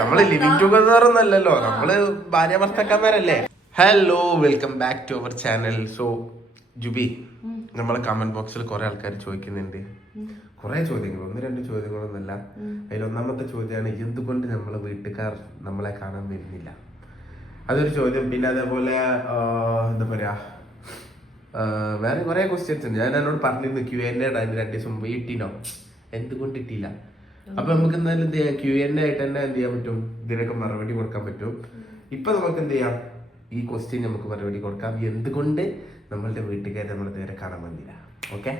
നമ്മള് living together ഒന്നല്ലല്ലോ, നമ്മള് ഭാര്യ ഭർത്താക്കന്മാരല്ലേ. Hello, welcome back to our channel. So Jubi, നമ്മളെ കമന്റ് ബോക്സിൽ കുറെ ആൾക്കാർ ചോദിക്കുന്നുണ്ട് കുറെ ചോദ്യങ്ങൾ, ഒന്ന് രണ്ട് ചോദ്യങ്ങളൊന്നുമല്ല. അതിൽ ഒന്നാമത്തെ ചോദ്യമാണ് എന്തുകൊണ്ട് നമ്മളെ വീട്ടുകാർ നമ്മളെ കാണാൻ വരുന്നില്ല, അതൊരു ചോദ്യം. പിന്നെ അതേപോലെ എന്താ പറയാ, വേറെ കുറെ ക്വസ്റ്റ്യൻസ് ഉണ്ട്. ഞാൻ എന്നോട് പറഞ്ഞിരുന്നു Q&A അതിന് 2 ദിവസം മുമ്പ് ഇട്ടിനോ, എന്തുകൊണ്ട് ഇട്ടില്ല. അപ്പൊ നമുക്ക് എന്തായാലും എന്ത് ചെയ്യാം, Q&A ആയിട്ട് തന്നെ എന്ത് ചെയ്യാൻ പറ്റും, ഇതിനൊക്കെ മറുപടി കൊടുക്കാൻ പറ്റും. ഇപ്പൊ നമുക്ക് എന്ത് ചെയ്യാം, ഈ ക്വസ്റ്റ്യൻ നമുക്ക് മറുപടി കൊടുക്കാം. എന്തുകൊണ്ട് നമ്മളുടെ വീട്ടുകാർ നമ്മളെ നേരെ കാണാൻ വന്നില്ല. ഓക്കെ,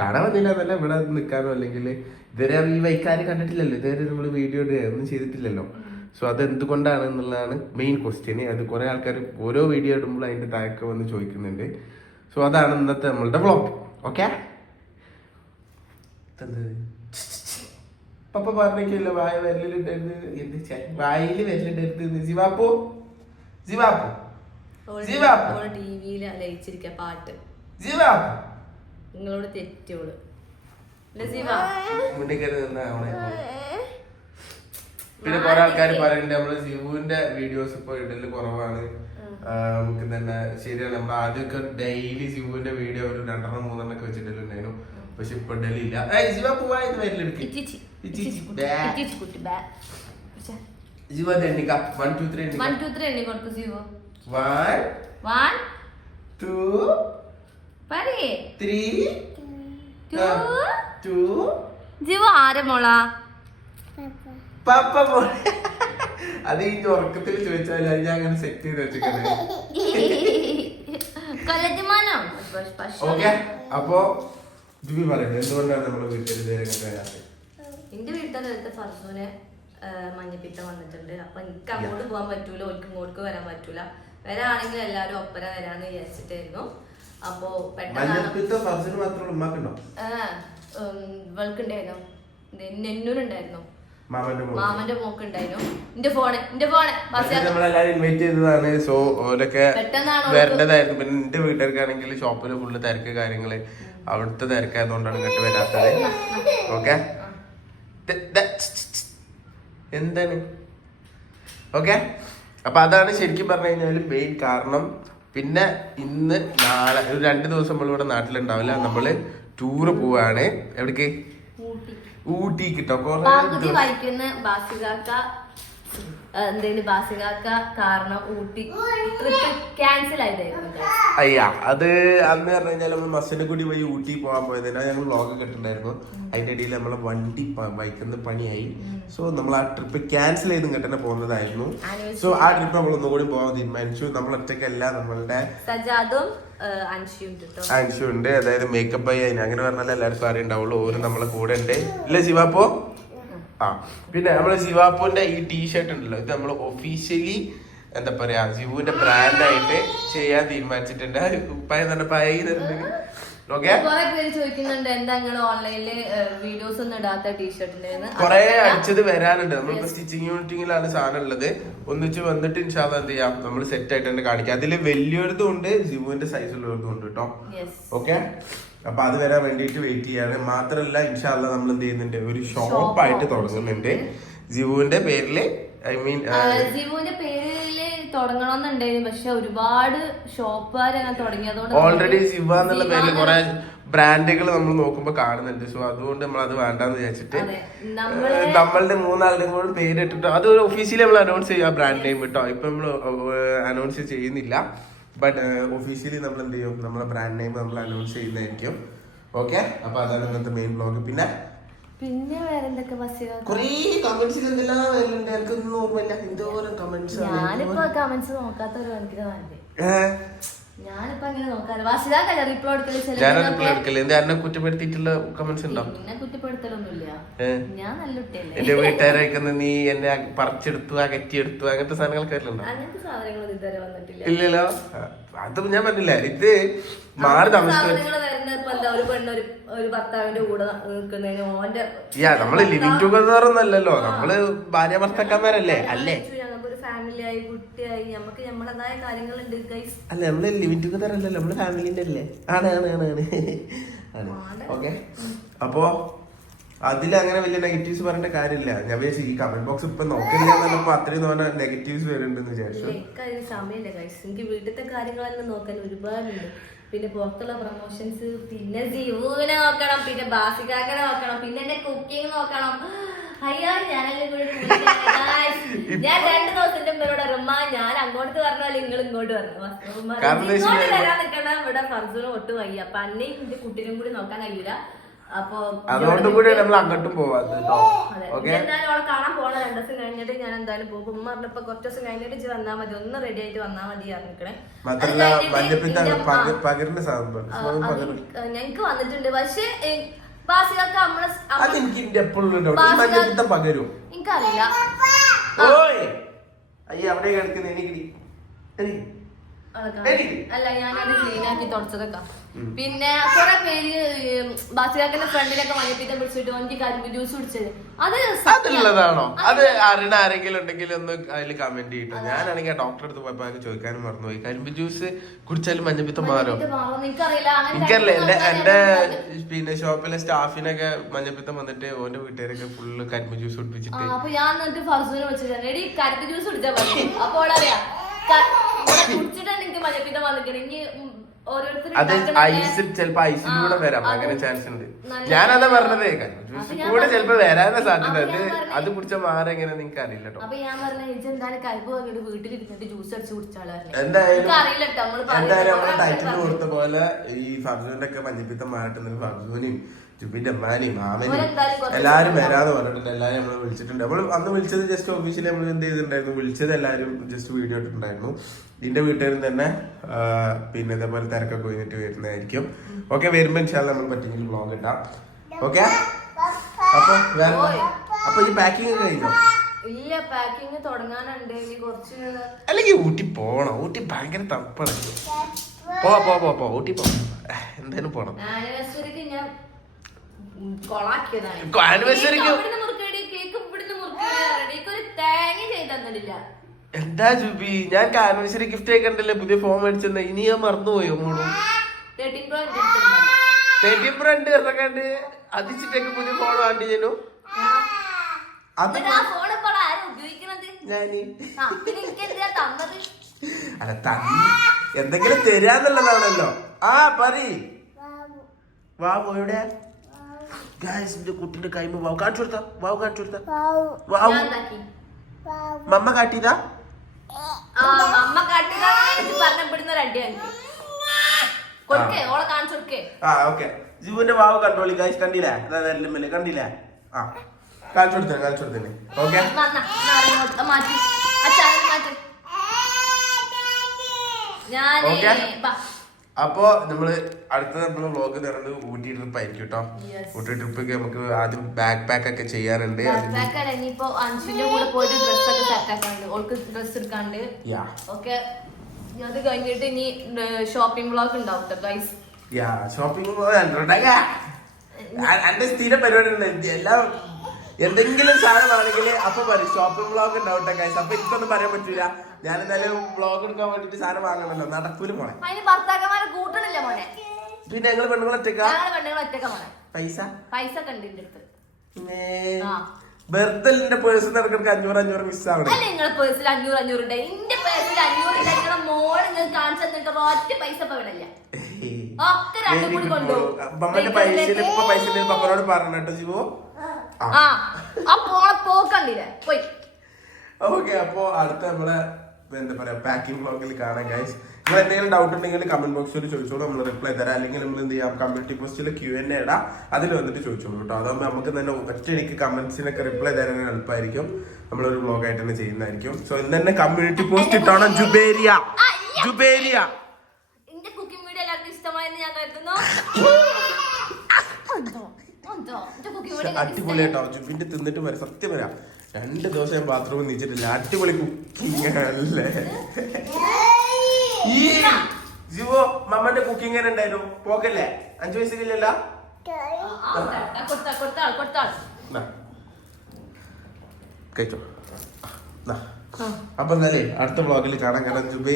കാണാൻ വന്നില്ല എന്നല്ല, ഇവിടെ നിൽക്കാനോ അല്ലെങ്കിൽ ഇതുവരെ ഈ വൈക്കാര് കണ്ടിട്ടില്ലല്ലോ, ഇതുവരെ നമ്മൾ വീഡിയോ ഒന്നും ചെയ്തിട്ടില്ലല്ലോ. സോ അത് എന്തുകൊണ്ടാണ് എന്നുള്ളതാണ് മെയിൻ ക്വസ്റ്റ്യൻ. അത് കുറെ ആൾക്കാർ ഓരോ വീഡിയോ ഇടുമ്പോൾ അതിന്റെ താഴെ വന്ന് ചോദിക്കുന്നുണ്ട്. സോ അതാണ് ഇന്നത്തെ നമ്മളുടെ വ്ളോഗ്. ഓക്കെ, പപ്പ പറഞ്ഞില്ല വായ വരലുണ്ടായിരുന്നു, വായില് വരലുണ്ടായിരുന്നു. ജിവാപ്പോ ജിവാപ്പോ ജിവാപ്പോ ടിവിയില് ലയിച്ചിരിക്ക പാട്ട് ജിവാപ്പോ നിങ്ങളോട് തെറ്റോള്. പിന്നെ കുറെ ആൾക്കാർ പറയുന്നുണ്ട് നമ്മള് ജിവുവിന്റെ വീഡിയോസ് ഇപ്പൊ ഇടല് കുറവാണ്. നമുക്ക് തന്നെ ശരിയാണ്, നമ്മൾ ആദ്യമൊക്കെ ഡെയിലി ജിവുവിന്റെ വീഡിയോ ഒരു 2-3 ഒക്കെ വെച്ചിട്ടുണ്ടായിരുന്നു. പക്ഷെ ഇപ്പൊ ഡെയിലില്ല. ജിവ പോവാ വരലെടുക്കും. ജിവ എണ്ണിക്ക 1 2 3 1 2 3 എണ്ണി കൊടുക്കും. ജിവ 1 1 2 പറയേ 3 2 ജിവ ആരെ മോളാ? പപ്പ മോളെ. അത് ഈ ഉറക്കത്തിൽ ചോദിച്ചാൽ ഞാൻ അങ്ങനെ സെറ്റ് ചെയ്ത് വെച്ചിട്ടുണ്ട്. ഓക്കെ, അപ്പൊ ജുബി പറയുന്നത് എന്തുകൊണ്ടാണ് നമ്മുടെ വീട്ടിൽ വരാത്തത്? എന്റെ വീട്ടിൽ ഫർസൂന് മഞ്ഞപ്പിത്തം വന്നിട്ടുണ്ട്. അപ്പൊ എനിക്ക് അങ്ങോട്ട് പോകാൻ പറ്റൂല, ഓർക്ക് ഇങ്ങോട്ട് വരാൻ പറ്റൂല. വരാണെങ്കിൽ എല്ലാരും ഒപ്പര വരാന്ന് വിചാരിച്ചിട്ടായിരുന്നു. അപ്പൊ പെട്ടെന്ന് ഇവൾക്കുണ്ടായിരുന്നു, നെന്നൂരുണ്ടായിരുന്നു, മാമന്റെ മോക്കുണ്ടായിരുന്നു. എന്റെ ഫോണ് നമ്മളെല്ലാരും ഇൻവൈറ്റ് ചെയ്തതാണ്. സോ ഓരൊക്കെ വരേണ്ടതായിരുന്നു. പിന്നെ എന്റെ വീട്ടുകാർക്കാണെങ്കിൽ ഷോപ്പില് ഫുള്ള് തിരക്ക് കാര്യങ്ങള്, അവിടുത്തെ തിരക്കായതുകൊണ്ടാണ് ഇങ്ങോട്ട് വരാത്തത്. ഓക്കെ, എന്താണ് ഓക്കെ. അപ്പൊ അതാണ് ശരിക്കും പറഞ്ഞു കഴിഞ്ഞാല് മെയിൻ കാരണം. പിന്നെ ഇന്ന് നാളെ ഒരു 2 ദിവസം നമ്മളിവിടെ നാട്ടിലുണ്ടാവില്ല. നമ്മള് ടൂറ് പോവാണ്. എവിടേക്ക്? ഊട്ടി കിട്ടോ. കാരണം ഊട്ടി ട്രിപ്പ് ക്യാൻസൽ ആയതായിരുന്നു. അയ്യാ, അത് അന്ന് പറഞ്ഞു കഴിഞ്ഞാൽ നമ്മൾ മസനഗുഡി വഴി ഊട്ടി പോകാൻ പോയതിനാ ഞങ്ങൾ വ്ളോഗ് കിട്ടുന്നുണ്ടായിരുന്നു. അതിന്റെ ഇടയിൽ നമ്മളെ വണ്ടി ബൈക്കിന്ന് പണിയായി. സോ നമ്മൾ ആ ട്രിപ്പ് ക്യാൻസൽ ചെയ്തും കെട്ടനെ പോകുന്നതായിരുന്നു. സോ ആ ട്രിപ്പ് നമ്മൾ ഒന്നുകൂടി പോകാൻ തീരുമാനിച്ചു. നമ്മൾ ഒറ്റയ്ക്കല്ല, നമ്മളുടെ സജാദും അൻഷു ഉണ്ട്, അതായത് മേക്കപ്പ് ആയി അങ്ങനെ പറഞ്ഞാൽ എല്ലാവർക്കും അറിയുണ്ടാവുള്ളൂ. ഓര് നമ്മളെ കൂടെ ഉണ്ട്. ഇല്ല ശിവാപ്പോ? ആ, പിന്നെ നമ്മള് ശിവാപ്പൂന്റെ ഈ ടീഷർട്ട് ഉണ്ടല്ലോ, ഇത് നമ്മൾ ഒഫീഷ്യലി എന്താ പറയാ ജിവുവിന്റെ ബ്രാൻഡായിട്ട് ചെയ്യാൻ തീരുമാനിച്ചിട്ടുണ്ട്. ചോദിക്കുന്നുണ്ട് എന്താ ഓൺലൈനില് വീഡിയോസ് ഒന്നും ഇടാത്ത ടീഷർട്ടിന്റെ കൊറേ അടിച്ചത് വരാനുണ്ട്. നമ്മളിപ്പോ സ്റ്റിച്ചിങ് യൂണിറ്റിങ്ങിലാണ് സാധനം ഉള്ളത്. ഒന്നിച്ച് വന്നിട്ട് ഇൻഷാല്ലാ എന്ത് ചെയ്യാം, നമ്മൾ സെറ്റ് ആയിട്ട് തന്നെ കാണിക്കാം. അതില് വലിയൊരിതും ഉണ്ട്, ജിവുവിന്റെ സൈസിലുള്ളതും ഉണ്ട് കേട്ടോ. ഓക്കെ, അപ്പൊ അത് വരാൻ വേണ്ടിട്ട് വെയിറ്റ് ചെയ്യാണ്. മാത്രല്ല ഇൻഷാല്ലാ നമ്മൾ എന്ത് ചെയ്യുന്നുണ്ട്, ഒരു ഷോപ്പായിട്ട് തുടങ്ങുന്നുണ്ട് ജിവുവിന്റെ പേരില്. ഐ മീൻ ജിവുവിന്റെ പേരില് തുടങ്ങണമെന്നുണ്ടായിരുന്നു, പക്ഷെ ഒരുപാട് ഷോപ്പുകാർ തുടങ്ങിയതുകൊണ്ട് ഓൾറെഡി ജിവ എന്നുള്ള പേരിൽ കുറെ ബ്രാൻഡുകൾ നമ്മൾ നോക്കുമ്പോ കാണുന്നുണ്ട്. സോ അതുകൊണ്ട് നമ്മൾ അത് വേണ്ടെന്ന് വിചാരിച്ചിട്ട് നമ്മളുടെ 3 കൂടെ പേരിട്ടിട്ട് അത് ഒഫീഷ്യലി നമ്മൾ അനൗൺസ് ചെയ്യാം ബ്രാൻഡ് നെയിം കേട്ടോ. ഇപ്പൊ നമ്മൾ അനൗൺസ് ചെയ്യുന്നില്ല, ബട്ട് ഒഫീഷ്യലി നമ്മൾ എന്ത് ചെയ്യും, നമ്മളെ ബ്രാൻഡ് നെയിം നമ്മൾ അനൗൺസ് ചെയ്യുന്നതായിരിക്കും. ഓക്കെ, അപ്പൊ അതാണ് ഇന്നത്തെ മെയിൻ ബ്ലോഗ്. പിന്നെ വേറെ എന്തൊക്കെ കൊറേ കമന്റ്സ് എന്തെല്ലാം വരുന്നുണ്ട്, എനിക്കൊന്നും ഓർമ്മയില്ല. എന്തോരം കമന്റ്സ്. ഞാനിപ്പോ കമന്റ്സ് നോക്കാത്തൊരു ഞാനിപ്പോ അങ്ങനെ നോക്കാറ്. റിപ്ലൈ എടുക്കല് എന്നെ കുറ്റപ്പെടുത്തിയിട്ടുള്ള കമന്റ്സ് ഉണ്ടോ? എന്നെ കുറ്റപ്പെടുത്തലൊന്നുമില്ല, ഞാൻ നല്ല കുട്ടിയല്ലേ. എന്റെ വീട്ടുകാരൊക്കെ നീ എന്നെ പറിച്ചെടുത്തു, അകറ്റിയെടുത്തു, അങ്ങനത്തെ സാധനങ്ങളൊക്കെ വരുന്നുണ്ടോ? അങ്ങനത്തെ സാധനങ്ങളൊന്നും ഇതുവരെ വന്നിട്ടില്ല. ഇല്ലല്ലോ, അത് ഞാൻ പറഞ്ഞില്ല. ഇത് മാറി താമസിച്ചു. ഒരു ഭർത്താവിന്റെ കൂടെ നമ്മള് ലിവിങ് ടുഗദർ ഒന്നല്ലല്ലോ, നമ്മള് ഭാര്യ ഭർത്താക്കന്മാരല്ലേ. അല്ലേ, ഞങ്ങൾക്കൊരു ഫാമിലിയായി, കുട്ടിയായി, നമുക്ക് നമ്മളതായ കാര്യങ്ങളുണ്ട് ഗൈസ്. അല്ല, നമ്മള് ലിവിങ് ടുഗദർ അല്ലല്ലോ, നമ്മള് ഫാമിലിന്റെ അല്ലേ. ആണ് ആണ് ആണ് ആണ് ഓക്കെ. അപ്പോ അതിലങ്ങനെ വലിയ നെഗറ്റീവ്സ് പറയേണ്ട കാര്യമില്ല. ഞാൻ വിചാരിച്ചു ഈ കമന്റ് ബോക്സ് ഇപ്പൊ നോക്കില്ല എന്നപ്പോ അത്രയും തോന്നുന്ന നെഗറ്റീവ്സ് വരുന്നുണ്ടെന്ന് വിചാരിച്ചു. എനിക്കതിന് സമയമില്ല ഗൈസ്. എനിക്ക് വീട്ടിലത്തെ കാര്യങ്ങളെല്ലാം നോക്കാൻ ഒരുപാടുണ്ട്. പിന്നെ പുറത്തുള്ള പ്രൊമോഷൻസ്, പിന്നെ ജീവനെ നോക്കണം, പിന്നെ ബാസിക്കാക്കനെ നോക്കണം, പിന്നെ എന്റെ കുക്കിംഗ് നോക്കണം. അയ്യോ ഞാനെല്ലാം കൂടി ഞാൻ 2 ദിവസത്തിന്റെ മുമ്പിലൂടെ റിമ്മ ഞാൻ അങ്ങോട്ട് പറഞ്ഞാൽ നിങ്ങൾ ഇങ്ങോട്ട് പറഞ്ഞു. ഇങ്ങോട്ട് വരാൻ നിൽക്കണ ഇവിടെ ഫർസൂന് ഒട്ടും വയ്യ. അപ്പൊ അന്നേം എന്റെ കുട്ടീനും കൂടി നോക്കാൻ കഴിയൂല. അപ്പൊ അതുകൊണ്ട് കൂടി നമ്മൾ അങ്ങോട്ടും പോവാത്. എന്തായാലും അവളെ കാണാൻ പോണ 2 ദിവസം കഴിഞ്ഞിട്ട് ഞാൻ എന്തായാലും പോകും. ഉമ്മ പറഞ്ഞപ്പോ കുറച്ച് ദിവസം കഴിഞ്ഞിട്ട് വന്നാൽ മതി, ഒന്ന് റെഡി ആയിട്ട് വന്നാൽ മതി അറിഞ്ഞിക്കണേ. ഞങ്ങക്ക് വന്നിട്ടുണ്ട്. പക്ഷെ എനിക്കറിയില്ല. അല്ല ഞാനത് ക്ലീൻ ആക്കി തുടച്ചതൊക്കെ. പിന്നെ കുറെ പേര് ബാസികാക്കന്റെ ഫ്രണ്ടിനൊക്കെ മഞ്ഞപ്പിത്തം പിടിച്ചിട്ട് എനിക്ക് കരിമ്പ് ജ്യൂസ് കുടിച്ചത് അതുള്ളതാണോ? അത് അറിയണ ആരെങ്കിലും ഉണ്ടെങ്കിൽ ഒന്ന് അതിൽ കമന്റ് ചെയ്തിട്ടോ. ഞാനാണെങ്കിൽ ഡോക്ടറെ അടുത്ത് പോയപ്പോ ചോദിക്കാനും മറന്നുപോയി. കരിമ്പ് ജ്യൂസ് കുടിച്ചാലും മഞ്ഞപ്പിത്തം മാറും? എനിക്കറിയില്ല. എന്റെ പിന്നെ ഷോപ്പിലെ സ്റ്റാഫിനൊക്കെ മഞ്ഞപ്പിത്തം വന്നിട്ട് ഓന്റെ വീട്ടുകാരൊക്കെ ഫുള്ള് കരിമ്പ് ജ്യൂസ് കുടിപ്പിച്ചിട്ട്. അപ്പൊ ഞാൻ എന്നിട്ട് ഫർസൂനെ വെച്ചിട്ട് എടി കരിമ്പ് ജ്യൂസ് കുടിച്ചാൽ മതി. അപ്പോൾ അറിയാം കുടിച്ചിട്ട് എനിക്ക് മഞ്ഞപ്പിത്തം വന്നിട്ട് ഇനി അത് ഐസിൽ ചിലപ്പോ ഐസിലൂടെ വരാം, അങ്ങനെ ചാൻസ് ഉണ്ട്. ഞാനതാ പറഞ്ഞത് ജ്യൂസ് കൂടെ ചിലപ്പോ വരാനുള്ള സാധ്യത. അത് കുടിച്ച മാറി എങ്ങനെ നിങ്ങൾക്ക് അറിയില്ല കേട്ടോ. എന്തായാലും നമ്മള് ടൈറ്റിൽ കൊടുത്ത പോലെ ഈ ഫർസൂന്റെ ഒക്കെ മഞ്ഞപ്പിത്തം മാറട്ടെ. ഫർസൂനും ജുബിന്റെ അമ്മാനെയും മാമനും എല്ലാരും വരാന്ന് പറഞ്ഞിട്ടുണ്ട്. എല്ലാരും നമ്മള് വിളിച്ചിട്ടുണ്ട്. നമ്മൾ അന്ന് വിളിച്ചത് ജസ്റ്റ് ഒഫീഷ്യലി നമ്മൾ എന്ത് ചെയ്തിട്ടുണ്ടായിരുന്നു, വിളിച്ചത് എല്ലാരും ജസ്റ്റ് വീഡിയോ ഇട്ടിട്ടുണ്ടായിരുന്നു. ഇതിന്റെ വീട്ടുകാരും തന്നെ പിന്നെ ഇതേപോലെ തിരക്കൊക്കെ കഴിഞ്ഞിട്ട് വരുന്നതായിരിക്കും. ഓക്കെ, വരുമ്പോ ഇൻഷാല്ലാ നമ്മൾ പറ്റുമെങ്കിൽ വ്ളോഗ് ഇട്ടാം. ഓക്കെ, അപ്പൊ ഈ പാക്കിംഗ് കഴിഞ്ഞോ? ഇല്ല, പാക്കിംഗ് തുടങ്ങാനുണ്ട്. അല്ലെങ്കിൽ ഊട്ടി പോണം. ഊട്ടി ഭയങ്കര തണുപ്പാണ്. പോ ഊട്ടി പോ, എന്തായാലും പോണം. എന്താ ജുബി, ഞാൻ ആനിവേഴ്സറി ഗിഫ്റ്റ് ആയിക്കണ്ടല്ലേ പുതിയ ഫോൺ മേടിച്ചെന്ന. ഇനി ഞാൻ മറന്നുപോയോ മോള്? 13 Pro ഉണ്ട് ഇറങ്ങാണ്ട് അതിച്ചിട്ടൊക്കെ പുതിയ ഫോൺ വാണ്ടി ഞാനു. അത് അല്ല എന്തെങ്കിലും തരാന്നുള്ളതാണല്ലോ. ആ പറയ്. വാവ് എവിടെ? ഗായ്സിന്റെ കുട്ടിന്റെ കൈമ വാവ് കാണിച്ചു കൊടുത്ത. വാവ് കാണിച്ചു കൊടുത്ത. വാവ് മമ്മ കാട്ടിയതാ. ജിബുവിന്റെ വാവ് കണ്ടോളി ഗായ്സ്. കണ്ടില്ലേ? വരലുമല്ലേ? കണ്ടില്ലേ? ആ കാണിച്ചു കൊടുത്തേ. ഓക്കെ, അപ്പൊ നമ്മള് അടുത്ത നമ്മള് വ്ലോഗ് തരുന്നത് ഊട്ടി ട്രിപ്പ് ആയിരിക്കും കേട്ടോ. ഊട്ടി ട്രിപ്പ് നമുക്ക് ആദ്യം ബാക്ക് പാക്ക് ഒക്കെ ചെയ്യാറുണ്ട്. ഇനിയിപ്പോ അൻഷിന്റെ കൂടെ പോയിട്ട് ഡ്രസ് ഒക്കെ സെറ്റ് ആക്കാണ്ട്, ഓൾക്ക് ഡ്രസ് എടുക്കാണ്ട്. ഓക്കെ, അത് കഴിഞ്ഞിട്ട് ഇനി ഷോപ്പിംഗ് വ്ലോഗ് ഉണ്ടാവും ഗൈസ്. ഷോപ്പിംഗ് എന്റെ സ്ഥിര പരിപാടി എല്ലാം. എന്തെങ്കിലും സാധനമാണെങ്കിൽ അപ്പൊ പറയും ഷോപ്പിംഗ് വ്ലോഗ് ഉണ്ടാവട്ടെ ഗൈസ്. അപ്പൊ എനിക്കൊന്നും പറയാൻ പറ്റൂല. ഞാൻ എന്തായാലും വ്ലോഗ് എടുക്കാൻ വേണ്ടിട്ട് സാധനം വാങ്ങണല്ലോ. നടക്കൂലും മോളെ. പിന്നെ ഞങ്ങള് പെണ്ണുങ്ങൾ ഒറ്റക്കാ. പൈസ ബെർത്തലിന്റെ പേഴ്സ് നടക്കുന്ന 500 മിസ്സാവണം. പമ്മന്റെ പൈസ പപ്പനോട് പറഞ്ഞോ ജിവോ. ഓക്കെ, അപ്പൊ അടുത്ത നമ്മളെ എന്താ പറയാ പാക്കിംഗ് വ്ലോഗിൽ കാണാം ഗൈസ്. നിങ്ങൾ എന്തെങ്കിലും ഡൗട്ട് ഉണ്ടെങ്കിൽ കമന്റ് ബോക്സിൽ ചോദിച്ചോളൂ, നമ്മൾ റിപ്ലൈ തരാം. അല്ലെങ്കിൽ നമ്മൾ എന്ത് ചെയ്യാം, കമ്മ്യൂണിറ്റി പോസ്റ്റിൽ Q&A ഇടാം, അതിൽ വന്നിട്ട് ചോദിച്ചോളൂ കേട്ടോ. അതാകുമ്പോൾ നമുക്ക് തന്നെ ഒറ്റയടിക്ക് കമന്റ്സിനൊക്കെ റിപ്ലൈ തരാൻ എളുപ്പമായിരിക്കും. നമ്മളൊരു വ്ലോഗ് ആയിട്ട് തന്നെ ചെയ്യുന്നതായിരിക്കും. സോ ഇന്ന് തന്നെ കമ്മ്യൂണിറ്റി പോസ്റ്റ് ഇട്ടോണം. ജുബേരിയ അടിപൊളി കേട്ടോ. ജുബിന്റെ തിന്നിട്ട് വരാം, സത്യം വരാം. 2 ദിവസം ഞാൻ ബാത്റൂമിൽ നീച്ചിട്ടില്ല. അടിപൊളി കുക്കിംഗ് അല്ലേ ഈ ജിവോ. മമ്മന്റെ കുക്കിംഗ് എങ്ങനെ ഉണ്ടായിരുന്നു? പോകല്ലേ? 5 വയസ്സില്ലല്ലോ. കഴിച്ചോ. അപ്പൊ എന്നാലേ അടുത്ത വ്ളോഗിൽ കാണാൻ. കാരണം ജുബി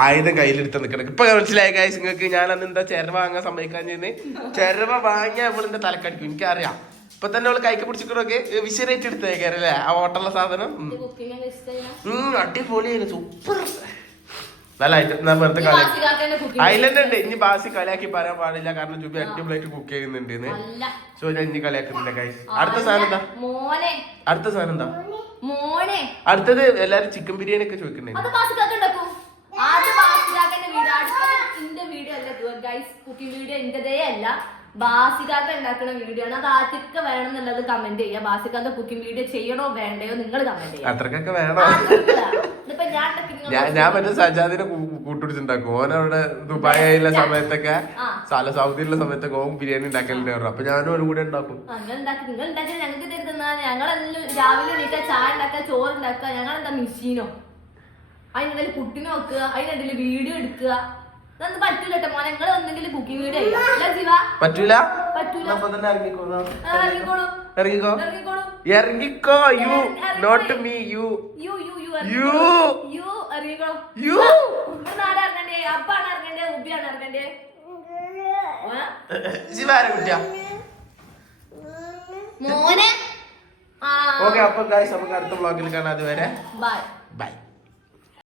1000 കയ്യിലെടുത്ത് നിൽക്കണം. ഇപ്പൊ മനസ്സിലായ ഗൈസ് നിങ്ങൾക്ക്. ഞാൻ അന്ന് എന്താ ചെരവ വാങ്ങാൻ സമ്മതിക്കാൻ ചെയ്യുന്നത്. ചെരവ വാങ്ങിയാൽ അവളെന്റെ തലക്കടിക്കും, എനിക്കറിയാം. ഇപ്പൊ തന്നെ അവള് കൈക്ക് പിടിച്ചിട്ടൊക്കെ വിഷയറേറ്റ് എടുത്തേക്കാരല്ലേ ആ ഹോട്ടലിലെ സാധനം. അടിപൊളിയാണ്, സൂപ്പർ. നല്ല വെറുതെ കളി ഐലൻഡ് ഉണ്ട്. ഇനി ബാസി കളിയാക്കി പറയാൻ പാടില്ല, കാരണം ജുബി അടിപൊളിയായിട്ട് കുക്ക് ചെയ്യുന്നുണ്ട്. സോ ഞാൻ ഇനി കളിയാക്കുന്നില്ല ഗൈസ്. അടുത്ത സാധനം എന്താ? അടുത്ത സാധനം എന്താ? അടുത്തത് എല്ലാരും ചിക്കൻ ബിരിയാണി ഒക്കെ ചോദിക്കുന്നുണ്ട്. കുക്കിംഗ് വീഡിയോ എന്റേതേ അല്ല, ബാസികാക്ക ഉണ്ടാക്കുന്ന വീഡിയോ ആണ്. അത് ആദ്യമൊക്കെ വേണം എന്നുള്ളത് കമന്റ് ചെയ്യാം. ബാസിക്കാന്റെ കുക്കിംഗ് വീഡിയോ ചെയ്യണോ വേണ്ടയോ നിങ്ങൾ കമന്റ് ചെയ്യാം. അത്രക്കൊക്കെ വേണോ? ഞാൻ മറ്റേ സജാദിനെ കൂട്ടുപിടിച്ചുണ്ടാക്കും. ഓനവിടെ ദുബായിലുള്ള സമയത്തൊക്കെ സൗദിയിലുള്ള സമയത്തൊക്കെ ഓൻ ബിരിയാണി ഉണ്ടാക്കലുണ്ടായിരുന്നു. അപ്പൊ ഞാനും ഒരു കൂടെ ഉണ്ടാക്കും. നിങ്ങൾ ഉണ്ടാക്കി ഞങ്ങൾക്ക് തരുന്ന ഞങ്ങളെല്ലാം രാവിലെ എണീറ്റാ ചായ ഉണ്ടാക്കുക, ചോറ് ഉണ്ടാക്കുക. ഞങ്ങളെന്താ മെഷീനോ? അതിനിടയിൽ കുട്ടിനെ വെക്കുക, അതിനിടയിൽ വീഡിയോ എടുക്കുക. ഇതൊന്നും പറ്റൂല കേട്ടോ മോനെ. നിങ്ങൾ ഒന്നെങ്കിലും കുക്കിംഗ് വീഡിയോ പറ്റൂല. ഇറങ്ങിക്കോ. You not me. യു കുട്ടിയാ. മോനെ ഓക്കെ, അപ്പൊ ഗൈസ് നമുക്ക് അടുത്ത വ്ളോഗിൽ കാണാം. അതുവരെ ബൈ.